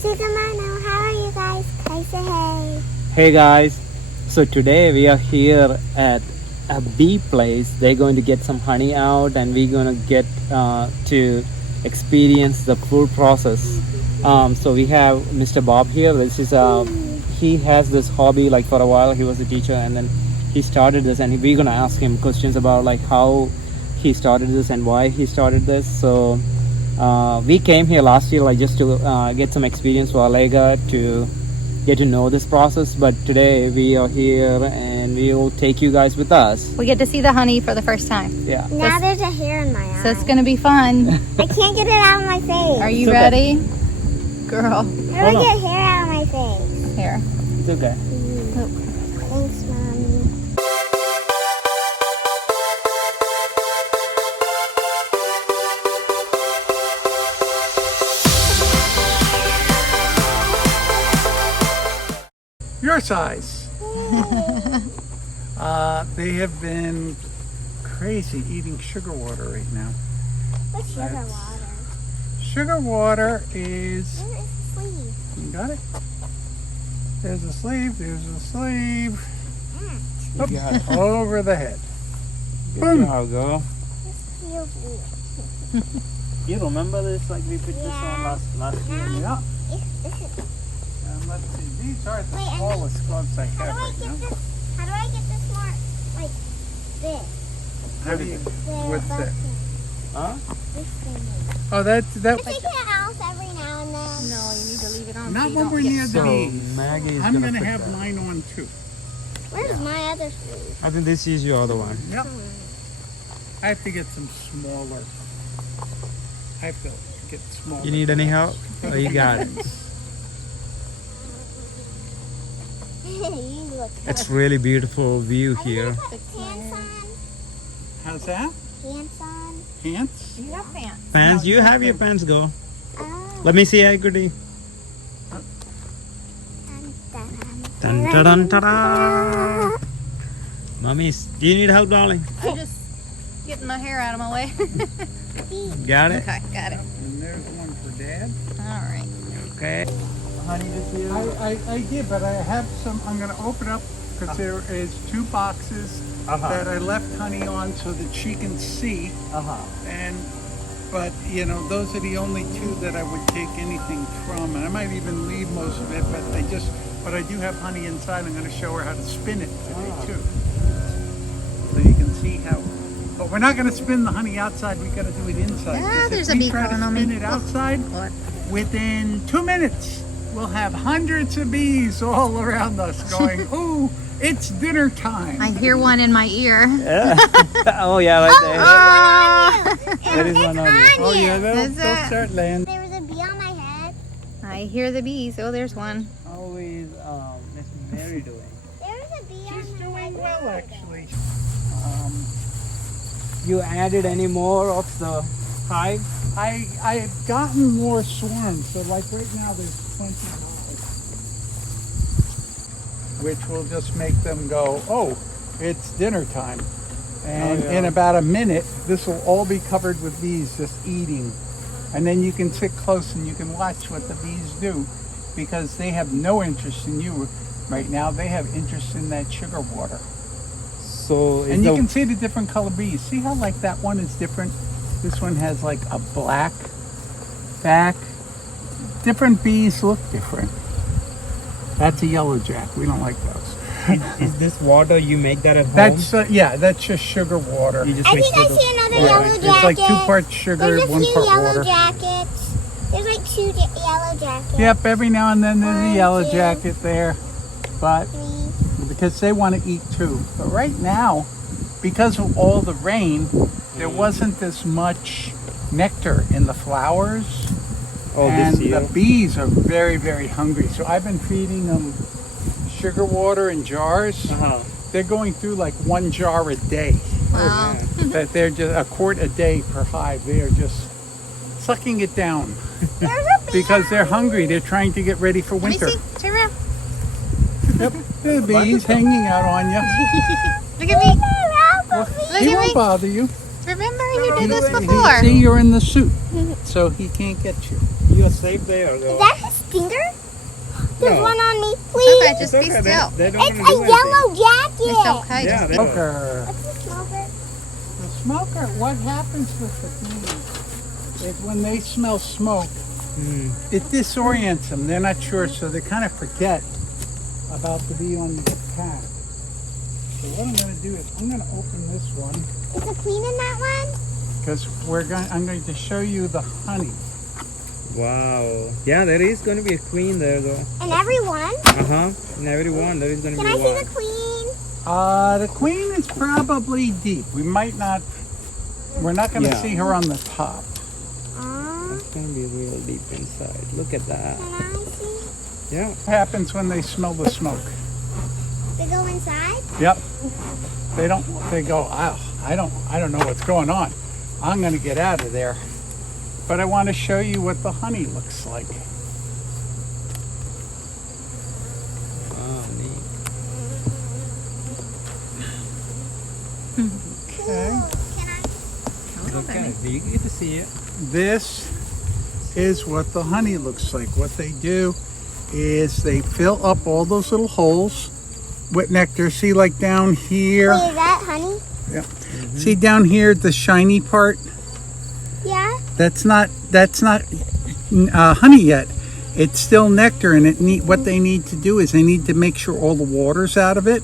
Sugamano, how are you guys? Can I say hey? Hey guys, so today we are here at a bee place. They're going to get some honey out and we're going to get to experience the full process. So we have Mr. Bob here. This is he has this hobby like for a while. He was a teacher and then he started this, and we're going to ask him questions about like how he started this and why he started this. So we came here last year like just to get some experience for Alega, to get to know this process, but today we are here and we will take you guys with us. We get to see the honey for the first time. Yeah. Now there's a hair in my eye. So it's going to be fun. I can't get it out of my face. Are you It's okay. ready? Girl. How do I get hair out of my face? Here. It's okay. Thanks, Mommy. Your size. They have been crazy eating sugar water right now. What's sugar That's- water? Sugar water is, Where is the sleeve? you got it? There's a sleeve, there's a sleeve. You got it. Over the head. Good Boom. job, girl. This feels weird. You remember this? Like we put this on Yeah. last year. Yeah. Is it, And let's see, these are the Wait, and smallest gloves I how have do I right get now. this? How do I get this more like this? How do you, The what's that? button. Huh? This thing. Oh, that's, I'm taking it out every now and then. No, you need to leave it on. not so you when don't we're get near the So bees. Maggie is I'm gonna gonna put have that. mine on too. Where's my other sleeve? I think this is your other one. Yep. I have to get some smaller. I have to get smaller. You need any help? Oh, you got it. You look. It's really beautiful view I'm here. gonna put pants on. How's that? Pants on. Pants? You got pants. Pants, you have your pants, go. Oh. Let me see, Goody. Dun, dun, dun, dun, dun. Mummies, do you need help, darling? I'm just getting my hair out of my way. Got it? Okay, got it. And there's one for Dad. All right. Okay. Honey this year? I did, but I have some. I'm going to open up because there is 2 boxes that I left honey on so that she can see. But you know, those are the only 2 that I would take anything from, and I might even leave most of it. But I do have honey inside. I'm going to show her how to spin it today too, so you can see how. But we're not going to spin the honey outside. We got to do it inside. Ah, 'Cause there's if a we bee try to crawling on spin me. it outside, What? within 2 minutes, we'll have hundreds of bees all around us going, "Ooh, it's dinner time." I hear one in my ear. Yeah. Oh, yeah, right there. Oh! There is one on you. Oh yeah, they'll Is it? start landing. There was a bee on my head. I hear the bees. Oh, there's one. How is Miss Mary doing? There was a bee She's on my doing head. well, actually. You added any more of the hive? I have gotten more swarms, so like right now there's 20 hives, which will just make them go, "Oh, it's dinner time." And Oh, yeah. in about a minute, this will all be covered with bees just eating. And then you can sit close and you can watch what the bees do, because they have no interest in you right now. They have interest in that sugar water. So is And you the, can see the different color bees. See how like that one is different? This one has like a black back. Different bees look different. That's a yellow jack. We don't like those. is this water you make that at home? That's yeah, that's just sugar water. You just I mix think I with see another Yeah, yellow jacket. it's like 2 parts sugar, There's a 1 few part yellow water. jackets. There's like 2 yellow jackets. Yep, every now and then there's a One, yellow 2. jacket there, but 3. because they want to eat too. But right now, because of all the rain, there wasn't as much nectar in the flowers. Oh, And this year? the bees are very, very hungry. So I've been feeding them sugar water in jars. They're going through like 1 jar a day. Wow. That they're just a quart a day per hive. They are just sucking it down There's a bee. because they're hungry. They're trying to get ready for Let me winter. see. Turn around. Yep, the bees hanging out on you. Look at me. Look Look He at won't me. bother you. Remember you did this He- before. See, you're in the suit, so he can't get you. You're safe there, girl. Is that his finger? There's No. one on me. It's Please. okay, just be still. They don't It's wanna do a yellow It's jacket. okay, Yeah, just be they- Smoker. What's the smoker? The smoker, what happens with the bees is when they smell smoke, Hmm. it disorients them. They're not sure, so they kind of forget about the bee on the cap. So what I'm going to do is I'm going to open this one Is the queen in that one? because I'm going to show you the honey. Wow. Yeah, there is going to be a queen there though. And everyone? Uh-huh. In every one there is going to Can be I see one. the queen? The queen is probably deep. We're not going to Yeah. see her on the top. It's going to be real deep inside. Look at that. Can I see? Yeah. What happens when they smell the smoke? They go inside? Yep. They go, oh, I don't know what's going on. I'm going to get out of there. But I want to show you what the honey looks like. Oh, neat. Okay. Can I? Okay. Do you get to see it? This is what the honey looks like. What they do is they fill up all those little holes with nectar. See, like down here. Wait, is that honey? See down here, the shiny part? Yeah. That's not honey yet. It's still nectar, and what they need to do is they need to make sure all the water's out of it.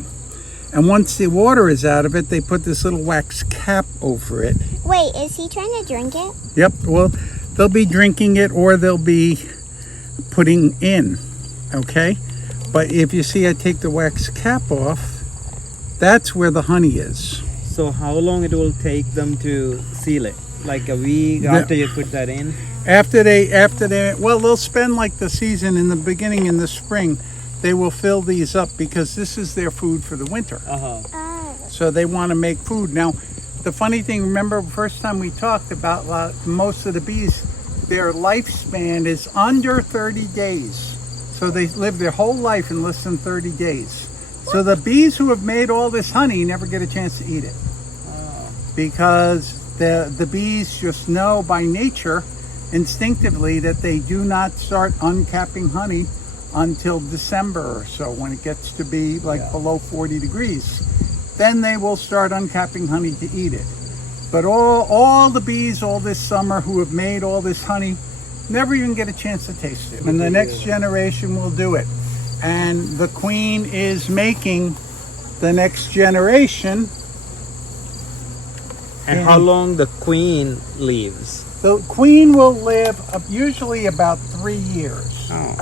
And once the water is out of it, they put this little wax cap over it. Wait, is he trying to drink it? Yep. Well, they'll be drinking it or they'll be putting in. Okay. But if you see, I take the wax cap off. That's where the honey is. So how long it will take them to seal it? Like a week after you put that in? After they, well, they'll spend like the season in the beginning in the spring. They will fill these up because this is their food for the winter. Uh-huh. Oh. So they want to make food. Now, the funny thing, remember first time we talked about most of the bees, their lifespan is under 30 days. So they live their whole life in less than 30 days. So the bees who have made all this honey never get a chance to eat it. Because the bees just know by nature, instinctively, that they do not start uncapping honey until December or so, when it gets to be like below 40 degrees. Then they will start uncapping honey to eat it. But all the bees all this summer who have made all this honey never even get a chance to taste it. And the next generation will do it. And the queen is making the next generation. And how long the queen lives? The queen will live usually about 3 years. Oh,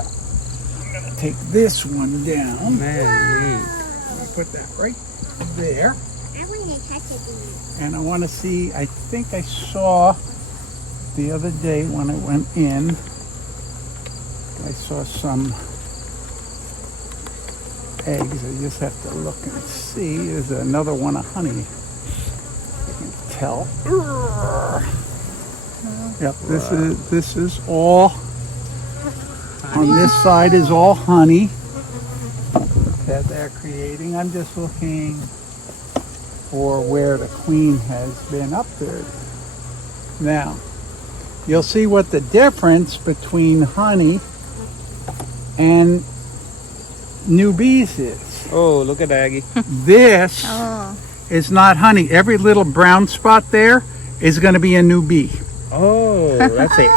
I'm gonna take this one down. man, neat. I'm gonna put that right there. I want to touch a bee. And I want to see, I think I saw the other day when I went in, I saw some eggs. I just have to look and see. There's another one of honey. I can tell. Yep, this is all, on this side is all honey that they're creating. I'm just looking for where the queen has been up there. Now, you'll see what the difference between honey and new bees is. Oh, look at Aggie. This Oh. is not honey. Every little brown spot there is going to be a new bee. Oh, that's it.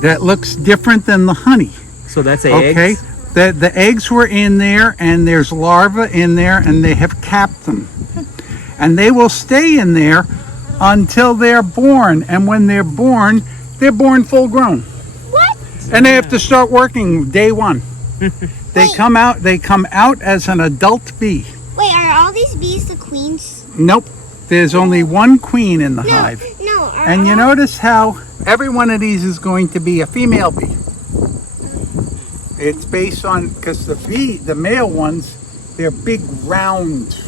That looks different than the honey. So that's the Okay? eggs? The eggs were in there, and there's larvae in there, and they have capped them. And they will stay in there until they're born. And when they're born full grown. What? And they have to start working day one. They come out as an adult bee. Wait, are all these bees the queens? Nope. There's only one queen in the hive. No. And you notice how every one of these is going to be a female bee. It's based on, because the male ones, they're big round.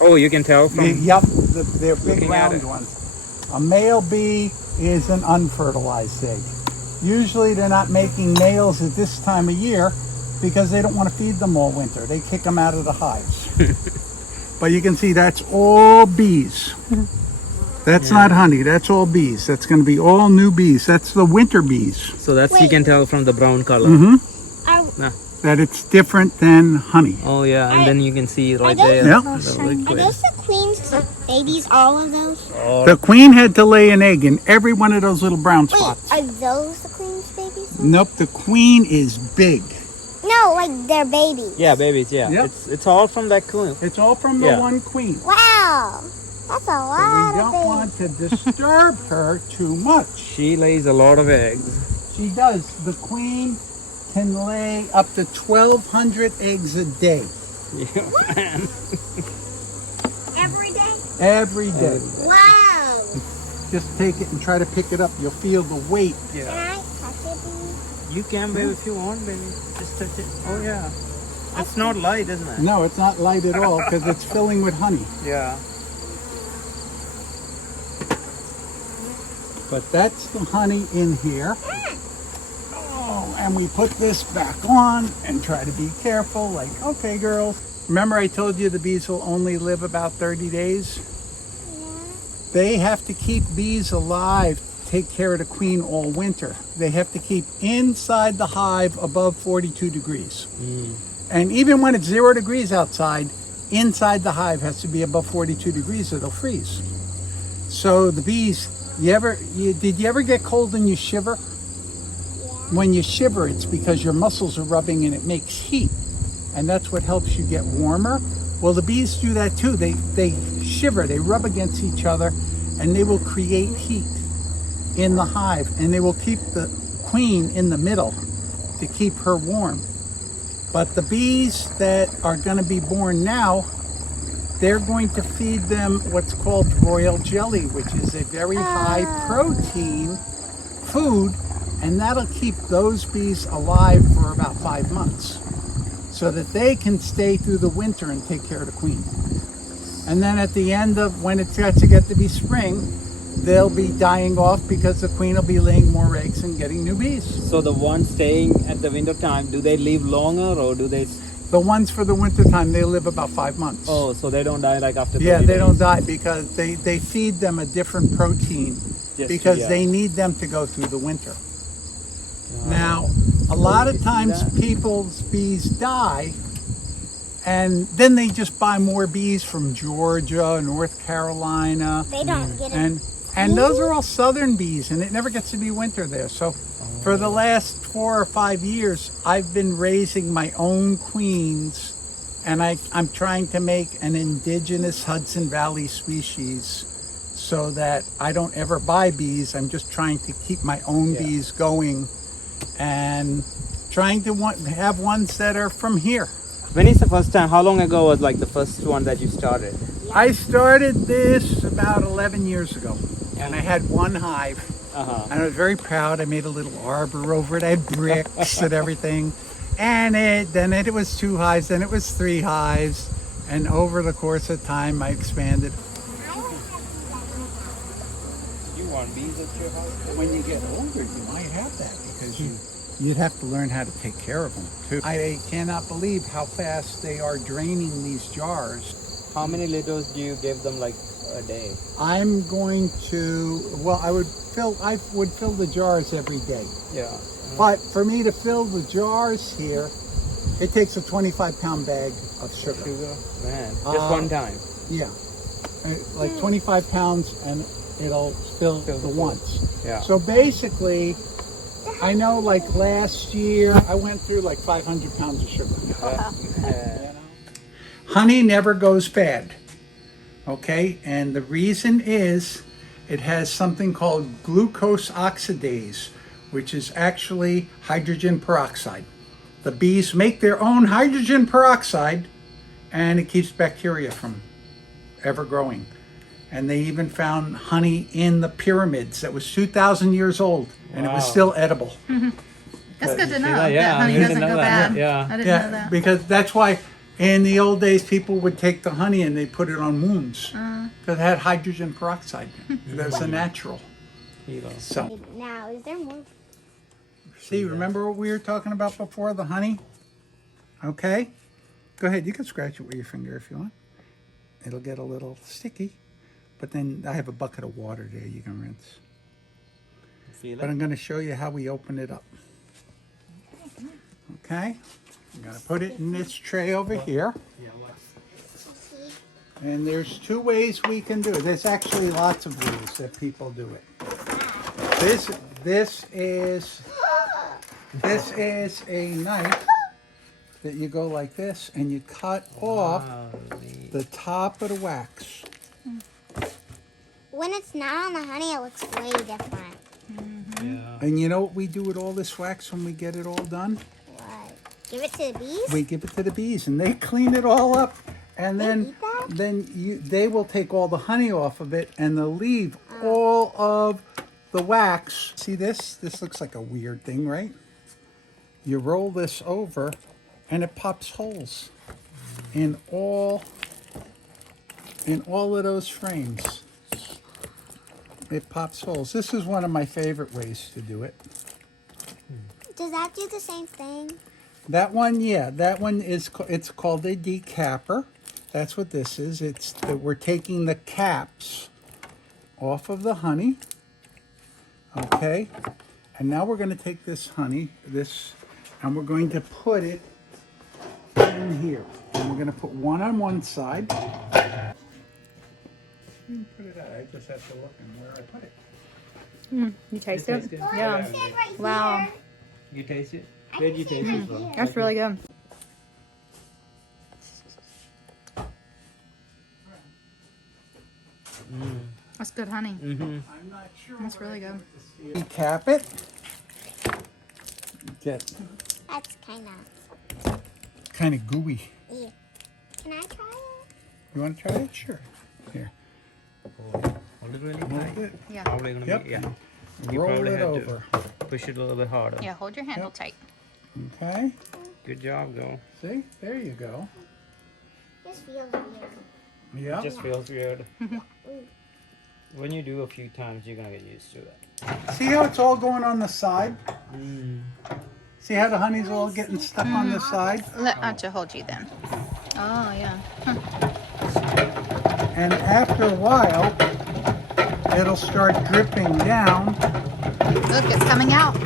Oh, you can tell from... Yep, they're big looking at round it. ones. A male bee is an unfertilized egg. Usually they're not making males at this time of year because they don't want to feed them all winter. They kick them out of the hives. But you can see that's all bees. That's not honey. That's all bees. That's going to be all new bees. That's the winter bees. So that's you can tell from the brown color. Are, That it's different than honey. Oh yeah, and then you can see right those- there. Yeah. the are liquid. those the queen's babies? All of those? The queen had to lay an egg in every one of those little brown Wait, spots. are those the queen's babies? Nope, the queen is big. No, like they're babies. Yeah, babies. Yeah, Yep. it's all from that queen. It's all from the Yeah. one queen. Wow, that's a So lot we of don't babies. want to disturb her too much. She lays a lot of eggs. She does. The queen can lay up to 1,200 eggs a day. Yeah, man. Every day? Every day. Wow. Just take it and try to pick it up. You'll feel the weight. Can I touch it, baby? You can, baby, if you want, baby. Just touch it. Oh yeah. It's not light, isn't it? No, it's not light at all because it's filling with honey. Yeah. But that's the honey in here. Oh, and we put this back on and try to be careful. Like, okay, girls. Remember I told you the bees will only live about 30 days? They have to keep bees alive, take care of the queen all winter. They have to keep inside the hive above 42 degrees. And even when it's 0 degrees outside, inside the hive has to be above 42 degrees or they'll freeze. So the bees, did you ever get cold and you shiver? When you shiver, it's because your muscles are rubbing and it makes heat. And that's what helps you get warmer. Well, the bees do that too. They shiver, they rub against each other, and they will create heat in the hive. And they will keep the queen in the middle to keep her warm. But the bees that are going to be born now, they're going to feed them what's called royal jelly, which is a very high protein food. And that'll keep those bees alive for about 5 months so that they can stay through the winter and take care of the queen. And then at the end of when it gets to be spring, they'll be dying off because the queen will be laying more eggs and getting new bees. So the ones staying at the winter time, do they live longer or do they? The ones for the winter time, they live about 5 months. Oh, so they don't die like after 30 Yeah, they days. don't die because they feed them a different protein because yeah. they need them to go through the winter. Now, a lot of times people's bees die and then they just buy more bees from Georgia, North Carolina. They don't get it. And those are all southern bees and it never gets to be winter there. So for the last 4 or 5 years, I've been raising my own queens and I'm trying to make an indigenous Hudson Valley species so that I don't ever buy bees. I'm just trying to keep my own bees going and trying to have ones that are from here. When is the first time? How long ago was like the first one that you started? I started this about 11 years ago and I had one hive. And I was very proud. I made a little arbor over it. I had bricks and everything. And then it was 2 hives, then it was 3 hives. And over the course of time, I expanded. You want bees at your house? When you get older, you might have that because you'd have to learn how to take care of them too. I cannot believe how fast they are draining these jars. How many liters do you give them like a day? I'm going to, I would fill the jars every day. Yeah. But for me to fill the jars here, it takes a 25-pound bag of sugar. Man, just one time. Yeah, like 25 pounds and it'll fill the once. Yeah. So basically, I know like last year, I went through like 500 pounds of sugar. Honey never goes bad, okay? And the reason is it has something called glucose oxidase, which is actually hydrogen peroxide. The bees make their own hydrogen peroxide and it keeps bacteria from ever growing. And they even found honey in the pyramids that was 2,000 years old and it was still edible. That's good to know. Yeah, that honey I didn't doesn't know go that. bad. Yeah. I didn't know that. Because that's why in the old days people would take the honey and they put it on wounds because it had hydrogen peroxide. That's a natural. So, Now, is there more? see, remember what we were talking about before, the honey? Okay. Go ahead, you can scratch it with your finger if you want. It'll get a little sticky. but then I have a bucket of water there you can rinse. Feel But I'm going to show you how we open it up. Okay? I'm going to put it in this tray over here. And there's two ways we can do it. There's actually lots of ways that people do it. This is a knife that you go like this and you cut off the top of the wax. When it's not on the honey, it looks way different. Yeah. And you know what we do with all this wax when we get it all done? What? Give it to the bees? We give it to the bees and they clean it all up. And They then eat that? they will take all the honey off of it and they'll leave all of the wax. See this? This looks like a weird thing, right? You roll this over and it pops holes in all of those frames. It pops holes. This is one of my favorite ways to do it. Does that do the same thing? That one, yeah, that one is, it's called a decapper. That's what this is. It's that we're taking the caps off of the honey. Okay. And now we're going to take this honey, and we're going to put it in here. And we're going to put one on one side. Put it out. I just have to look and where I put it. You taste it? it? Yeah. Right Wow. here. You taste it? Where'd you taste it from? That's really good. That's good honey. Mm-hmm. I'm not sure. That's really good. Decap it. Get That's kind of gooey. yeah. Can I try it? You want to try it? Sure. Here. Hold it really Hold tight. it. Yeah. Probably gonna Yep. be, yeah. You Roll probably it have over. to push it a little bit harder. Yeah, hold your handle Yep. tight. Okay. Good job, girl. See? There you go. This feels weird. Yeah. It just feels weird. When you do a few times, you're gonna get used to it. See how it's all going on the side? See how the honey's all getting stuck on the side? Let Acha hold you then. Oh, yeah. And after a while, it'll start dripping down. Look, it's coming out.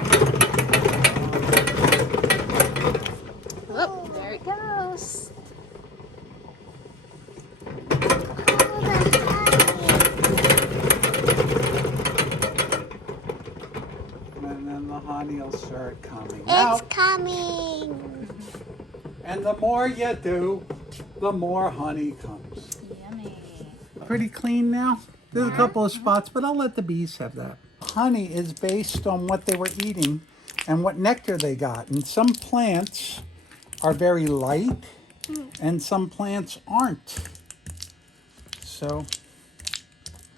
Oh, there it goes. And then the honey will start coming It's out. coming. And the more you do, the more honey comes. Yummy. Pretty clean now. There's a couple of spots, but I'll let the bees have that. Honey is based on what they were eating and what nectar they got. And some plants are very light and some plants aren't. So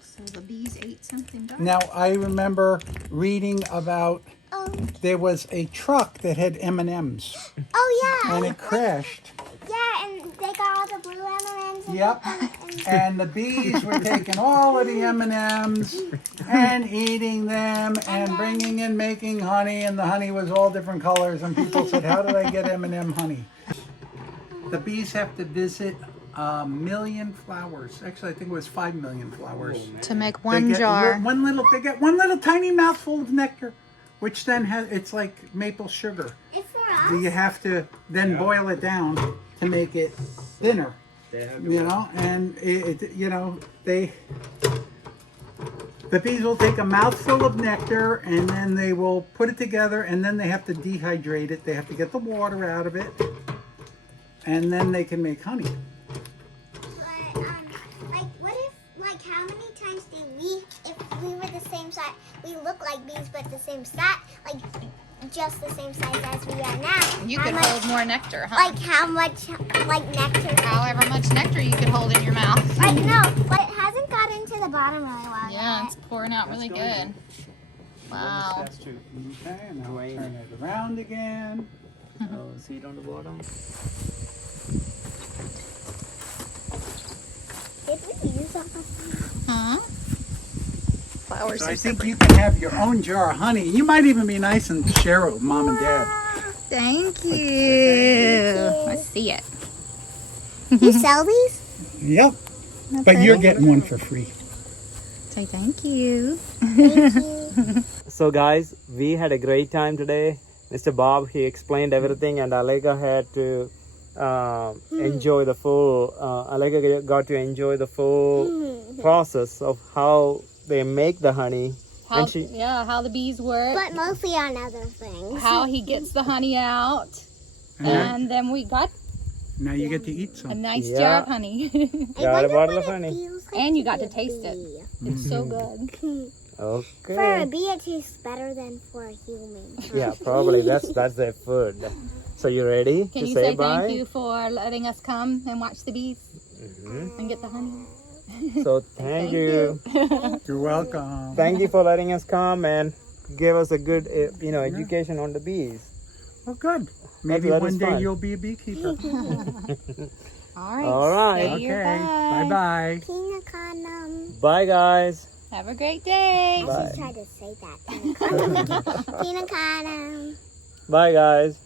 So the bees ate something dark. now I remember reading about Oh, there was a truck that had M&Ms oh yeah. and it crashed. Yeah, and they got all the blue M&Ms. And Yep. And the bees were taking all of the M&Ms and eating them and bringing and making honey, and the honey was all different colors, and people said, how did I get M&M honey? The bees have to visit 1 million flowers. Actually, I think it was 5 million flowers. To make They one get jar. they get one little tiny mouthful of nectar, which then it's like maple sugar. It's for us. You have to then boil it down to make it thinner. They have You know, and the bees will take a mouthful of nectar and then they will put it together and then they have to dehydrate it. They have to get the water out of it and then they can make honey. But, what if, how many times do we, if we were the same size, we look like bees, but the same size, just the same size as we are now? You how could much, hold more nectar, huh? how much, nectar? However much nectar you could hold in your mouth. No, but it hasn't got into the bottom really well Yeah, yet. it's pouring out really good. Wow. Okay, and now we'll turn it around again. Oh, see it on the bottom? Did we use all the Huh? Flowers So are I think super. you can have your own jar of honey. You might even be nice and share it with mom and dad. Thank you. I see it. You sell these? Yep. But you're getting one for free. say thank you. Thank you. So guys, we had a great time today. Mr. Bob, he explained everything, and Alega had to enjoy the full. Alega got to enjoy the full process of how they make the honey. How, And she, how the bees work. But mostly on other things. How he gets the honey out. And then we got Now you get to eat a some. nice Yeah. jar of honey. got a wonder bottle what of it honey. feels like And you got be to a taste it. bee. It's so good. Okay. For a bee, it tastes better than for a human. Yeah, probably that's their food. So you ready Can to you say say bye? thank you for letting us come and watch the bees and get the honey? So thank you. You're welcome. Thank you for letting us come and give us a good, education on the bees. Well, good. Maybe that one is day fun. you'll be a beekeeper. All right. All right. Say your Okay. bye. Bye-bye. Pina colada. Bye, guys. Have a great day. I should try to say that. Pina colada. Bye, guys.